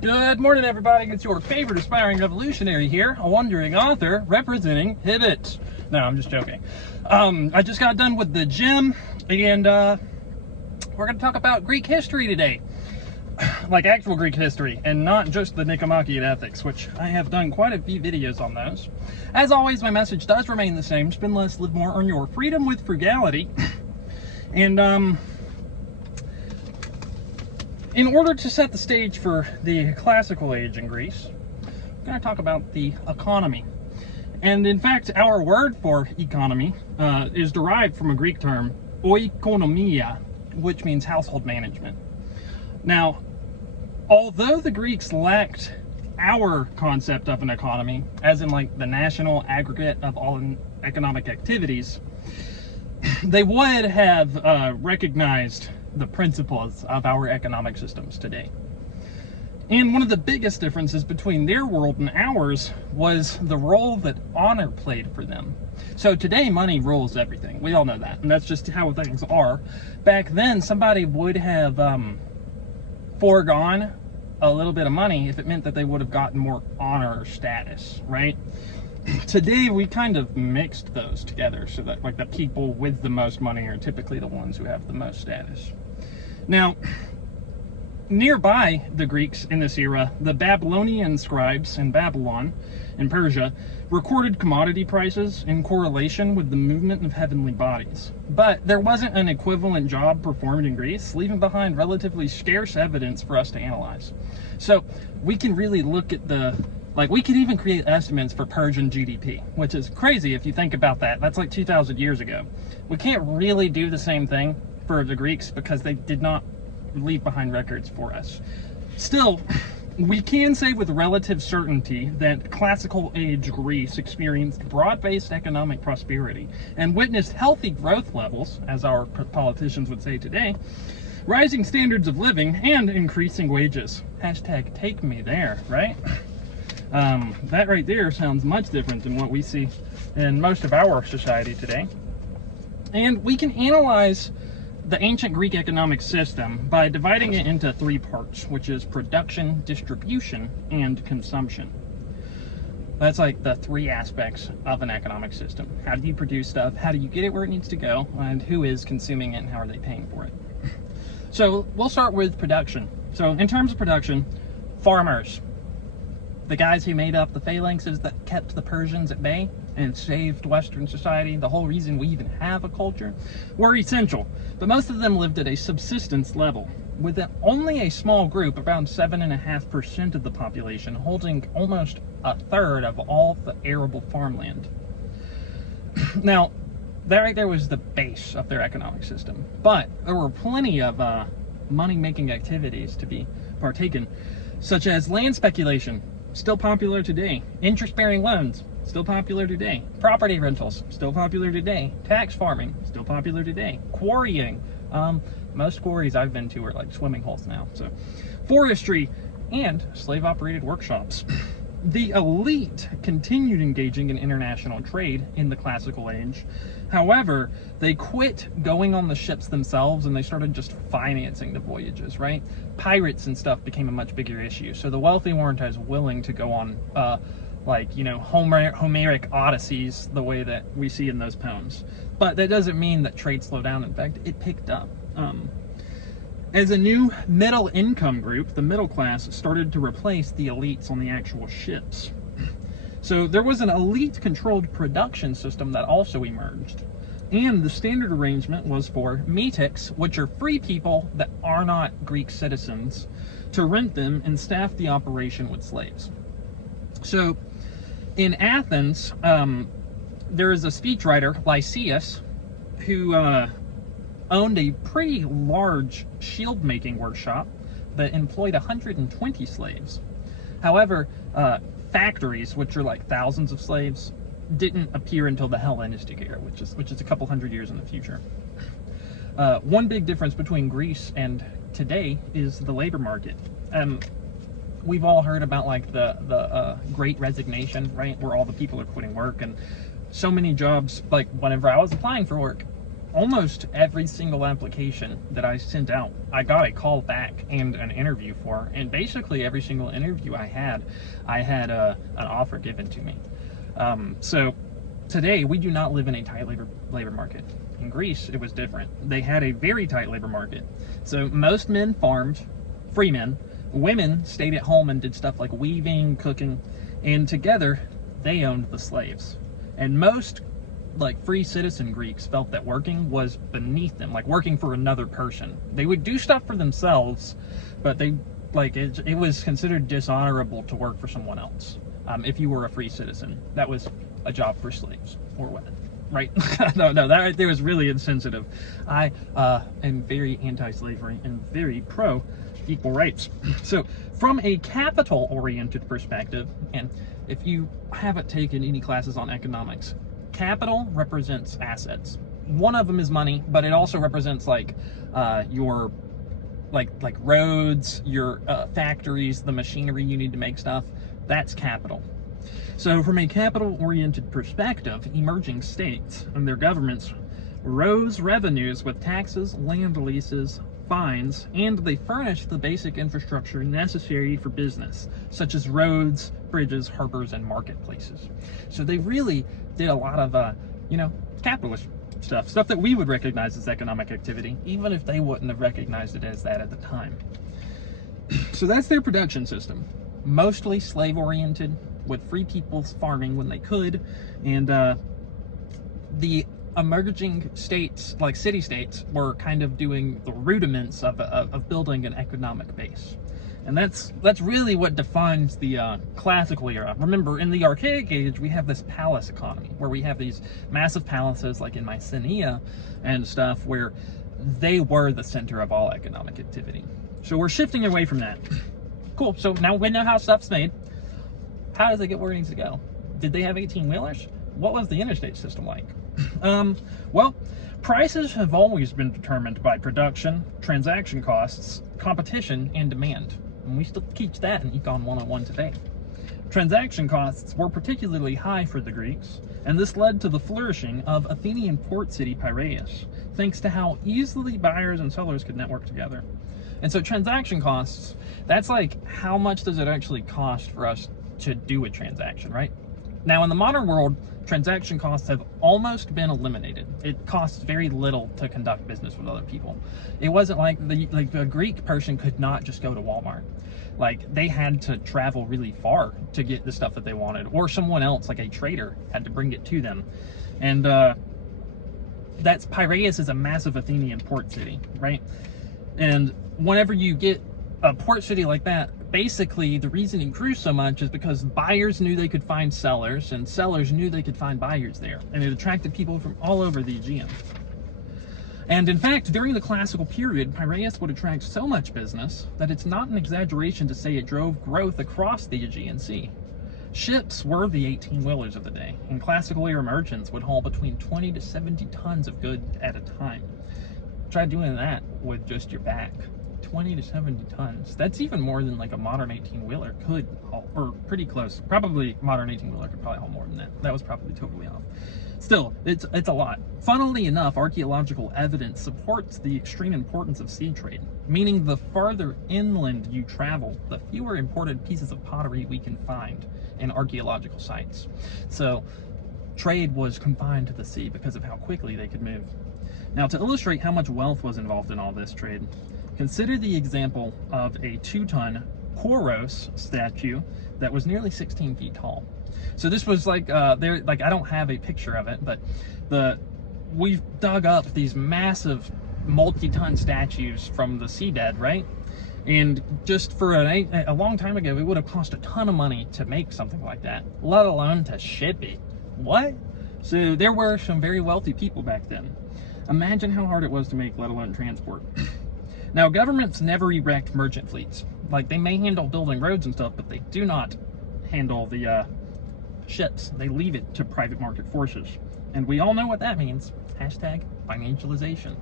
Good morning, everybody. It's your favorite aspiring revolutionary here, a wandering author representing Hibbit. No, I'm just joking. I just got done with the gym, and we're going to talk about Greek history today. Like actual Greek history, and not just the Nicomachean Ethics, which I have done quite a few videos on those. As always, my message does remain the same. Spend less, live more, earn your freedom with frugality. And, in order to set the stage for the classical age in Greece, we're going to talk about the economy. And in fact, our word for economy is derived from a Greek term, oikonomia, which means household management. Now, although the Greeks lacked our concept of an economy, as in like the national aggregate of all economic activities, they would have recognized the principles of our economic systems today. And one of the biggest differences between their world and ours was the role that honor played for them. So today, money rules everything. We all know that, and that's just how things are. Back then, somebody would have foregone a little bit of money if it meant that they would have gotten more honor or status, right? Today, we kind of mixed those together so that like the people with the most money are typically the ones who have the most status. Now, nearby the Greeks in this era, the Babylonian scribes in Babylon, in Persia, recorded commodity prices in correlation with the movement of heavenly bodies. But there wasn't an equivalent job performed in Greece, leaving behind relatively scarce evidence for us to analyze. So we can really look at we could even create estimates for Persian GDP, which is crazy if you think about that. That's like 2,000 years ago. We can't really do the same thing for the Greeks because they did not leave behind records for us. Still, we can say with relative certainty that classical age Greece experienced broad-based economic prosperity and witnessed healthy growth levels, as our politicians would say today, rising standards of living, and increasing wages. Hashtag take me there, right? That right there sounds much different than what we see in most of our society today. And we can analyze the ancient Greek economic system by dividing it into three parts, which is production, distribution, and consumption. That's like the three aspects of an economic system. How do you produce stuff? How do you get it where it needs to go? And who is consuming it and how are they paying for it? So we'll start with production. So in terms of production, farmers, the guys who made up the phalanxes that kept the Persians at bay and saved Western society, the whole reason we even have a culture, were essential. But most of them lived at a subsistence level, with only a small group, around 7.5% of the population, holding almost a third of all the arable farmland. Now, that right there was the base of their economic system. But there were plenty of money-making activities to be partaken, such as land speculation, still popular today. Interest-bearing loans, still popular today. Property rentals, still popular today. Tax farming, still popular today. Quarrying, most quarries I've been to are like swimming holes now. So, forestry, and slave-operated workshops. The elite continued engaging in international trade in the classical age. However, they quit going on the ships themselves and they started just financing the voyages, right? Pirates and stuff became a much bigger issue. So the wealthy weren't as willing to go on, Homeric odysseys the way that we see in those poems. But that doesn't mean that trade slowed down. In fact, it picked up. As a new middle income group, the middle class started to replace the elites on the actual ships. So there was an elite-controlled production system that also emerged. And the standard arrangement was for metics, which are free people that are not Greek citizens, to rent them and staff the operation with slaves. So in Athens, there is a speechwriter, Lysias, who owned a pretty large shield-making workshop that employed 120 slaves. However, factories, which are like thousands of slaves, didn't appear until the Hellenistic era, which is a couple hundred years in the future. One big difference between Greece and today is the labor market. We've all heard about like the Great Resignation, right, where all the people are quitting work, and so many jobs, like whenever I was applying for work, almost every single application that I sent out, I got a call back and an interview for. And basically every single interview I had an offer given to me. So today we do not live in a tight labor market. In Greece, it was different. They had a very tight labor market. So most men farmed, free men. Women stayed at home and did stuff like weaving, cooking, and together they owned the slaves. And most like free citizen Greeks felt that working was beneath them, like working for another person. They would do stuff for themselves, but they like it was considered dishonorable to work for someone else. If you were a free citizen, that was a job for slaves or women. Right? no, that right there was really insensitive. I am very anti-slavery and very pro-equal rights. So from a capital-oriented perspective, and if you haven't taken any classes on economics, capital represents assets. One of them is money, but it also represents like your like roads, your factories, the machinery you need to make stuff. That's capital. So from a capital-oriented perspective, emerging states and their governments rose revenues with taxes, land leases, fines, and they furnished the basic infrastructure necessary for business, such as roads, bridges, harbors, and marketplaces. So they really did a lot of, capitalist stuff that we would recognize as economic activity, even if they wouldn't have recognized it as that at the time. So that's their production system. Mostly slave-oriented, with free people farming when they could, and the emerging states, like city-states, were kind of doing the rudiments of building an economic base. And that's really what defines the classical era. Remember, in the Archaic Age, we have this palace economy, where we have these massive palaces, like in Mycenae and stuff, where they were the center of all economic activity. So we're shifting away from that. Cool, so now we know how stuff's made. How does it get where it needs to go? Did they have 18-wheelers? What was the interstate system like? Well, prices have always been determined by production, transaction costs, competition, and demand. And we still teach that in Econ 101 today. Transaction costs were particularly high for the Greeks, and this led to the flourishing of Athenian port city Piraeus, thanks to how easily buyers and sellers could network together. And so transaction costs, that's like how much does it actually cost for us to do a transaction, right? Now in the modern world, transaction costs have almost been eliminated. It costs very little to conduct business with other people. It wasn't like a Greek person could not just go to Walmart. Like they had to travel really far to get the stuff that they wanted, or someone else, like a trader, had to bring it to them. And that's Piraeus is a massive Athenian port city, right? And whenever you get a port city like that, basically the reason it grew so much is because buyers knew they could find sellers, and sellers knew they could find buyers there, and it attracted people from all over the Aegean. And in fact, during the classical period, Piraeus would attract so much business that it's not an exaggeration to say it drove growth across the Aegean Sea. Ships were the 18-wheelers of the day, and classical era merchants would haul between 20 to 70 tons of goods at a time. Try doing that with just your back. 20 to 70 tons. That's even more than like a modern 18-wheeler could haul, or pretty close. Probably modern 18-wheeler could probably haul more than that. That was probably totally off. Still, it's a lot. Funnily enough, archaeological evidence supports the extreme importance of sea trade, meaning the farther inland you travel, the fewer imported pieces of pottery we can find in archaeological sites. So trade was confined to the sea because of how quickly they could move. Now, to illustrate how much wealth was involved in all this trade, consider the example of a 2-ton Poros statue that was nearly 16 feet tall. So this was like, I don't have a picture of it, but we've dug up these massive multi-ton statues from the seabed, right? And just for a long time ago, it would have cost a ton of money to make something like that, let alone to ship it. What? So there were some very wealthy people back then. Imagine how hard it was to make, let alone transport. Now, governments never erect merchant fleets. Like, they may handle building roads and stuff, but they do not handle the ships. They leave it to private market forces. And we all know what that means. Hashtag financialization.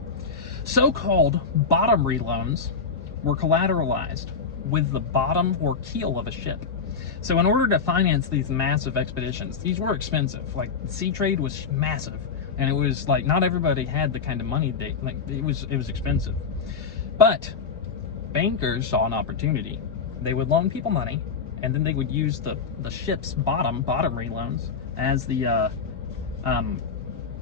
So-called bottomry loans were collateralized with the bottom or keel of a ship. So in order to finance these massive expeditions, these were expensive. Like, sea trade was massive. and it was like not everybody had the kind of money it was expensive. But bankers saw an opportunity. They would loan people money, and then they would use the ship's bottomry loans as the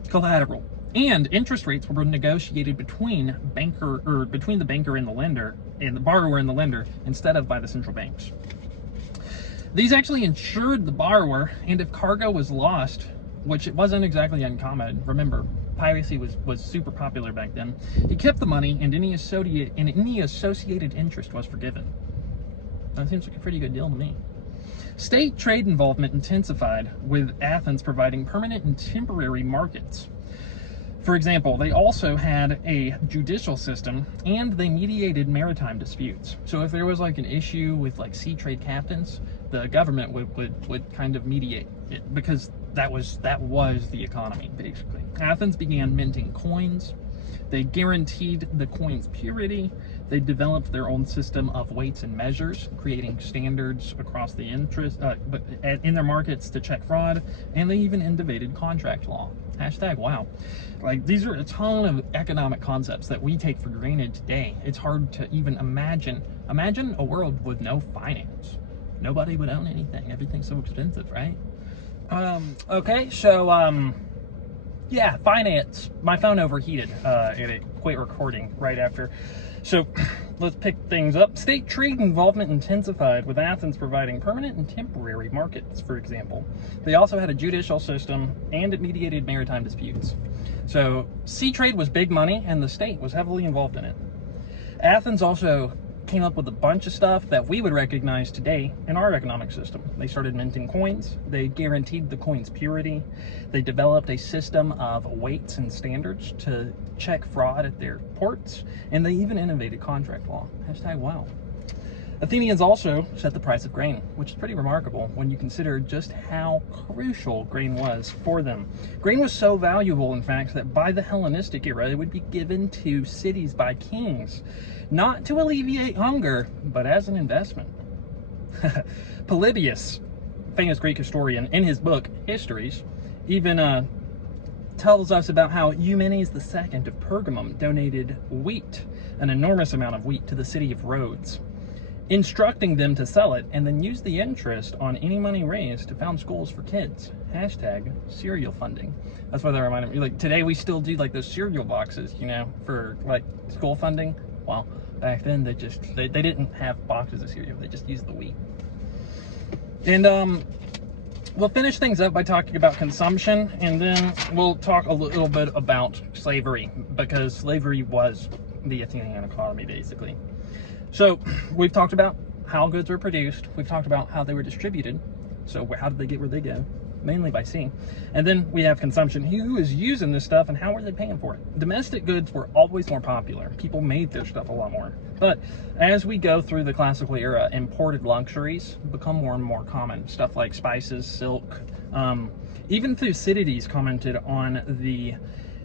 collateral. And interest rates were negotiated between the banker and the lender, and the borrower and the lender, instead of by the central banks. These actually insured the borrower, and if cargo was lost, which it wasn't exactly uncommon, remember, piracy was super popular back then, he kept the money, and any associated interest was forgiven. That seems like a pretty good deal to me. State trade involvement intensified, with Athens providing permanent and temporary markets. For example, they also had a judicial system, and they mediated maritime disputes. So if there was like an issue with like sea trade captains, the government would kind of mediate it, because that was the economy, basically. Athens began minting coins. They guaranteed the coin's purity. They developed their own system of weights and measures, creating standards across the in their markets to check fraud, and they even innovated contract law. #wow. Like, these are a ton of economic concepts that we take for granted today. It's hard to even imagine. Imagine a world with no finance. Nobody would own anything. Everything's so expensive, right? Okay, so, yeah, finance. My phone overheated, and it quit recording right after. So let's pick things up. State trade involvement intensified, with Athens providing permanent and temporary markets, for example. They also had a judicial system, and it mediated maritime disputes. So sea trade was big money, and the state was heavily involved in it. Athens also came up with a bunch of stuff that we would recognize today in our economic system. They started minting coins. They guaranteed the coin's purity. They developed a system of weights and standards to check fraud at their ports, and they even innovated contract law. #wow. Athenians also set the price of grain, which is pretty remarkable when you consider just how crucial grain was for them. Grain was so valuable, in fact, that by the Hellenistic era, it would be given to cities by kings, not to alleviate hunger, but as an investment. Polybius, famous Greek historian, in his book, Histories, even tells us about how Eumenes II of Pergamum donated wheat, an enormous amount of wheat, to the city of Rhodes, instructing them to sell it and then use the interest on any money raised to found schools for kids. #cereal funding. That's why that reminded me. Like, today we still do like those cereal boxes, you know, for like school funding. Well, back then they didn't have boxes of cereal. They just used the wheat. And we'll finish things up by talking about consumption, and then we'll talk a little bit about slavery, because slavery was the Athenian economy, basically. So we've talked about how goods were produced. We've talked about how they were distributed. So how did they get where they go? Mainly by sea. And then we have consumption. Who is using this stuff, and how are they paying for it? Domestic goods were always more popular. People made their stuff a lot more. But as we go through the classical era, imported luxuries become more and more common. Stuff like spices, silk. Even Thucydides commented on the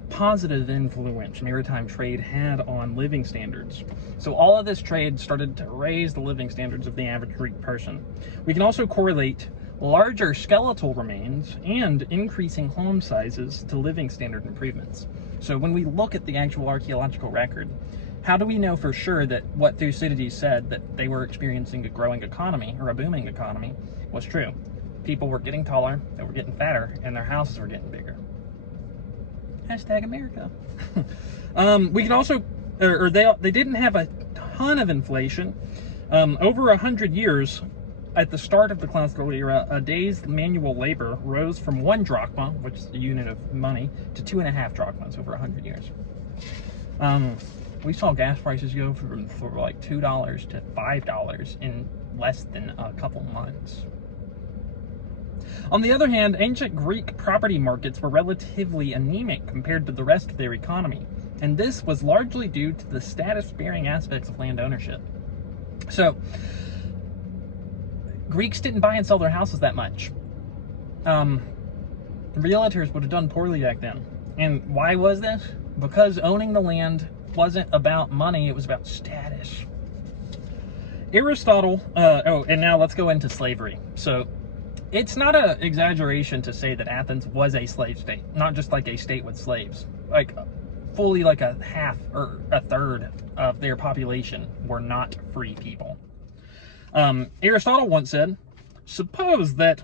positive influence maritime trade had on living standards. So all of this trade started to raise the living standards of the average Greek person. We can also correlate larger skeletal remains and increasing home sizes to living standard improvements. So when we look at the actual archaeological record, how do we know for sure that what Thucydides said, that they were experiencing a growing economy or a booming economy, was true? People were getting taller, they were getting fatter, and their houses were getting bigger. #America. We can also, they didn't have a ton of inflation. Over 100 years, at the start of the classical era, a day's manual labor rose from 1 drachma, which is the unit of money, to 2.5 drachmas over 100 years. We saw gas prices go from like $2 to $5 in less than a couple months. On the other hand, ancient Greek property markets were relatively anemic compared to the rest of their economy, and this was largely due to the status-bearing aspects of land ownership. So, Greeks didn't buy and sell their houses that much. Realtors would have done poorly back then. And why was this? Because owning the land wasn't about money, it was about status. Aristotle, and now let's go into slavery. So, it's not an exaggeration to say that Athens was a slave state, not just like a state with slaves. Like fully like a half or a third of their population were not free people. Aristotle once said, suppose that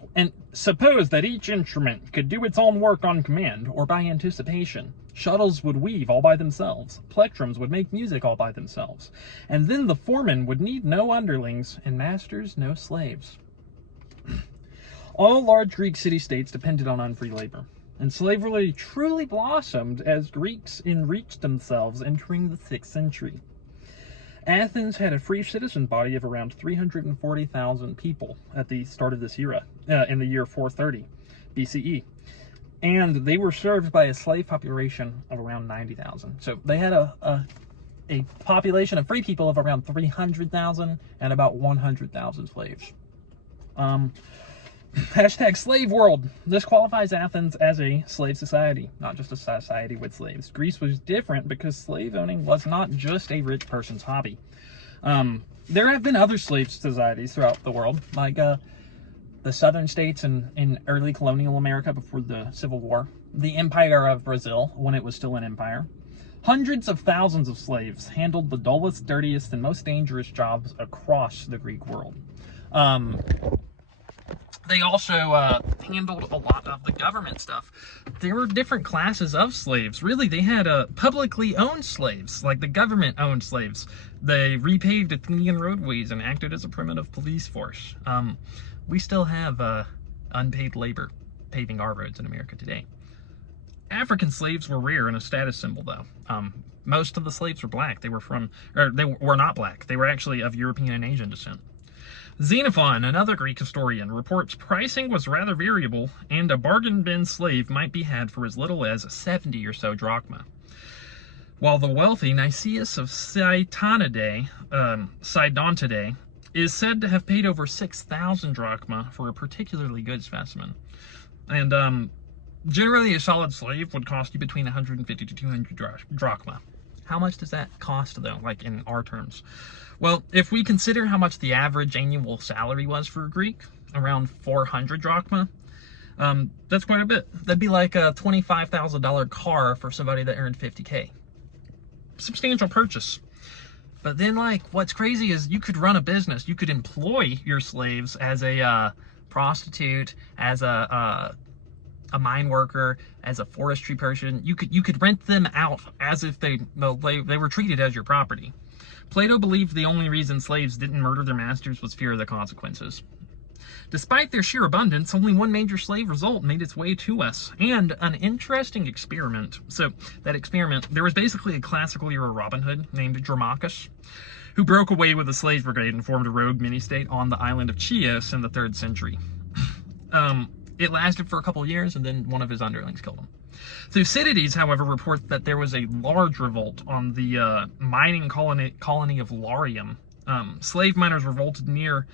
each instrument could do its own work on command or by anticipation. Shuttles would weave all by themselves, plectrums would make music all by themselves, and then the foreman would need no underlings, and masters no slaves. All large Greek city-states depended on unfree labor, and slavery truly blossomed as Greeks enriched themselves entering the 6th century. Athens had a free citizen body of around 340,000 people at the start of this era, in the year 430 BCE. And they were served by a slave population of around 90,000. So they had a population of free people of around 300,000 and about 100,000 slaves. Hashtag slave world. This qualifies Athens as a slave society, not just a society with slaves. Greece was different because slave owning was not just a rich person's hobby. There have been other slave societies throughout the world, like the southern states in early colonial America before the Civil War, the Empire of Brazil when it was still an empire. Hundreds of thousands of slaves handled the dullest, dirtiest, and most dangerous jobs across the Greek world. They also handled a lot of the government stuff. There were different classes of slaves. Really, they had publicly owned slaves, like the government owned slaves. They repaved Athenian roadways and acted as a primitive police force. We still have unpaid labor paving our roads in America today. African slaves were rare and a status symbol, though. Most of the slaves were black. They were not black. They were actually of European and Asian descent. Xenophon, another Greek historian, reports pricing was rather variable, and a bargain bin slave might be had for as little as 70 or so drachma. While the wealthy Nicias of Sidontidae is said to have paid over 6,000 drachma for a particularly good specimen. And generally a solid slave would cost you between 150 to 200 drachma. How much does that cost, though, like in our terms? Well, if we consider how much the average annual salary was for a Greek, around 400 drachma, that's quite a bit. That'd be like a $25,000 car for somebody that earned 50K. Substantial purchase. But then, like, what's crazy is you could run a business. You could employ your slaves as a prostitute, as a mine worker, as a forestry person. You could rent them out as if they were treated as your property. Plato believed the only reason slaves didn't murder their masters was fear of the consequences. Despite their sheer abundance, only one major slave result made its way to us, and an interesting experiment. So, that experiment, there was basically a classical era Robin Hood named Dramachus, who broke away with a slave brigade and formed a rogue mini-state on the island of Chios in the 3rd century. It lasted for a couple of years, and then one of his underlings killed him. Thucydides, however, reports that there was a large revolt on the mining colony of Larium. Slave miners revolted near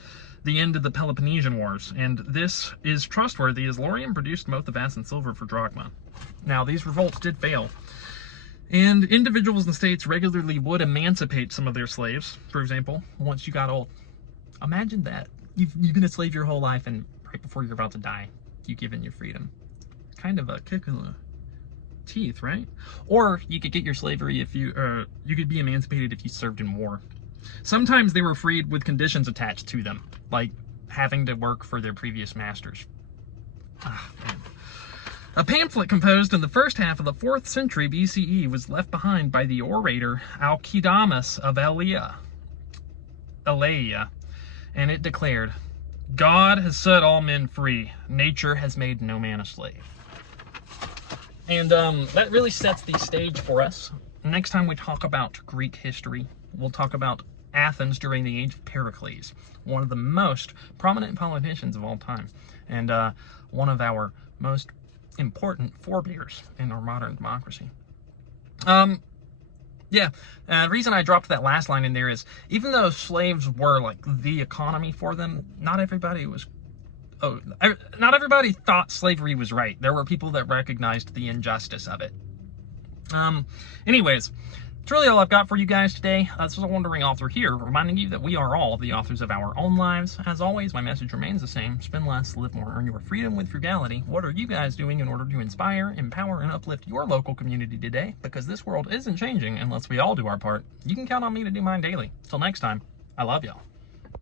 the end of the Peloponnesian Wars, and this is trustworthy as Larium produced both the vase and silver for drachma. Now, these revolts did fail, and individuals and states regularly would emancipate some of their slaves. For example, once you got old. Imagine that. You've been a slave your whole life, and right before you're about to die, you give in your freedom. Kind of a kick in the teeth, right? Or you could get your slavery if you could be emancipated if you served in war. Sometimes they were freed with conditions attached to them, like having to work for their previous masters. A pamphlet composed in the first half of the 4th century BCE was left behind by the orator Alcidamas of Elaea, and it declared, "God has set all men free. Nature has made no man a slave." And that really sets the stage for us. Next time we talk about Greek history, we'll talk about Athens during the age of Pericles, one of the most prominent politicians of all time, and one of our most important forebears in our modern democracy. The reason I dropped that last line in there is, even though slaves were like the economy for them, not everybody thought slavery was right. There were people that recognized the injustice of it. Anyways, It's really all I've got for you guys today. This is a wandering author here, reminding you that we are all the authors of our own lives. As always, my message remains the same. Spend less, live more, earn your freedom with frugality. What are you guys doing in order to inspire, empower, and uplift your local community today? Because this world isn't changing unless we all do our part. You can count on me to do mine daily. Till next time, I love y'all.